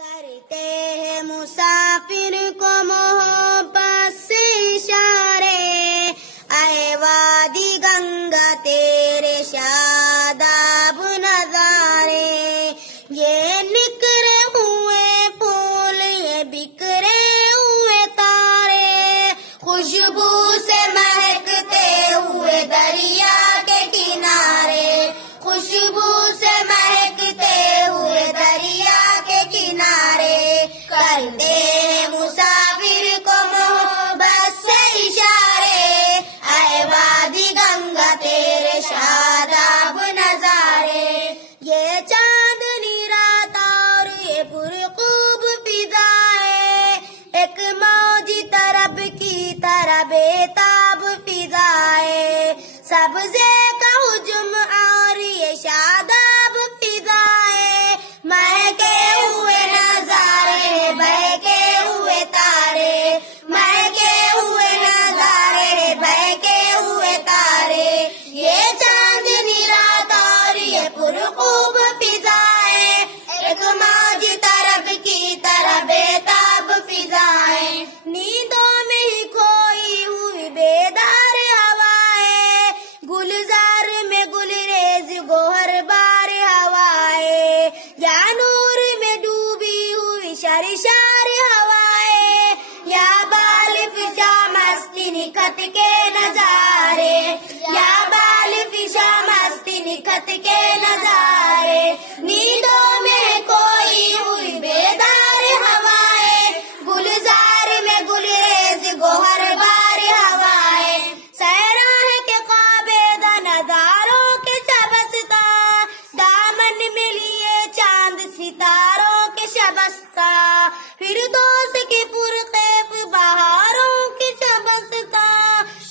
کرتے ہیں مسافر کو محبت سے اشارے، اے وادی گنگا تیرے شاداب نظارے، یہ نکھرے ہوئے پھول یہ بکھرے ہوئے تارے، خوشبو سے مہکتے ہوئے دریا کے کنارے، خوشبو سے مہکتے ہوئے دریا کے کنارے، کرتے ہیں مسافر کو محبت سے اشارے، اے وادی گنگا تیرے شاداب نظارے، یہ چاندنی رات اور یہ پرخوب فضائے، ایک موجی طرب کی طرح بےتاب فضائے، سبزے کا ہجوم اور یہ شاداب فضائے، مہکے ہوئے نظارے بہکے ہوئے تارے، مہکے ہوئے نظارے بہکے ہوئے تارے، یہ چاندنی رات اور یہ پرخوب فضائے، ایک موج طرب کی طرح بےتاب فضائے، نیندوں میں ہی کھوئی ہوئی بیدار ہوائے، گلزار میں گلریز گوہر بار ہوائے، یا نور میں ڈوبی ہوئی شرشار ہوائے، یا بال فشا مستی نکھت کے نظارے، یا بال فشا مستی نکھت کے نظارے، نیندوں میں کوئی ہوئی بیدار ہوائے، گلزار میں گلریز گوہر بار ہوائے، سیراہ کے قابض نظاروں کے شبستہ، دامن میں لیے چاند ستاروں کے شبستہ، فردوس کی پرخیف بہاروں کی شبستہ،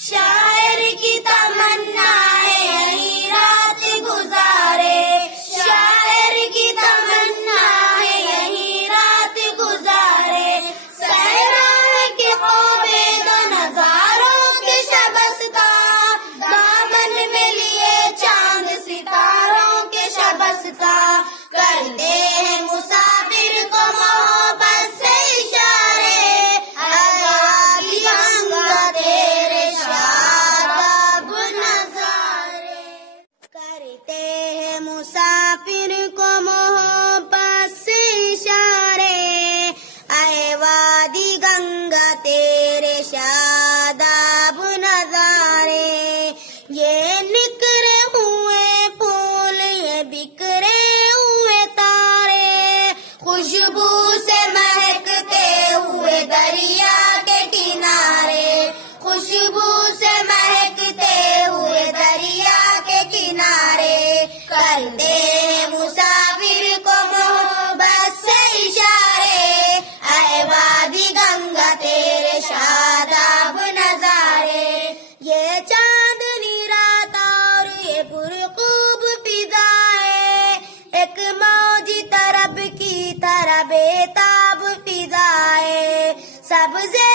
شاعر کی تمنا ہے یہی رات گزارے، شاعر کی تمنا ہے یہی رات گزارے، صحرا کے قابض نظاروں کے شبستہ، دامن میں لیے چاند ستاروں کے شبستہ، کرتے ہیں مسافر کو محبت سے اشارے، اے وادی گنگا تیرے شاداب نظارے، کرتے ہیں مسافر کو محبت سے اشارے، اے وادی گنگا تیرے شاداب نظارے، یہ نکھرے ہوئے پھول یہ بکھرے ہوئے تارے، خوشبو سے مہکتے ہوئے دریا کے کنارے، خوشبو سے مہکتے ہوئے دریا کے کنارے، کرتے ہیں مسافر کو محبت سے اشارے، اے وادی گنگا تیرے شاداب نظارے، یہ چاندنی رات اور یہ پرخوب فضائے، ایک موجی طرب کی طرح بےتاب فضائے، سبزے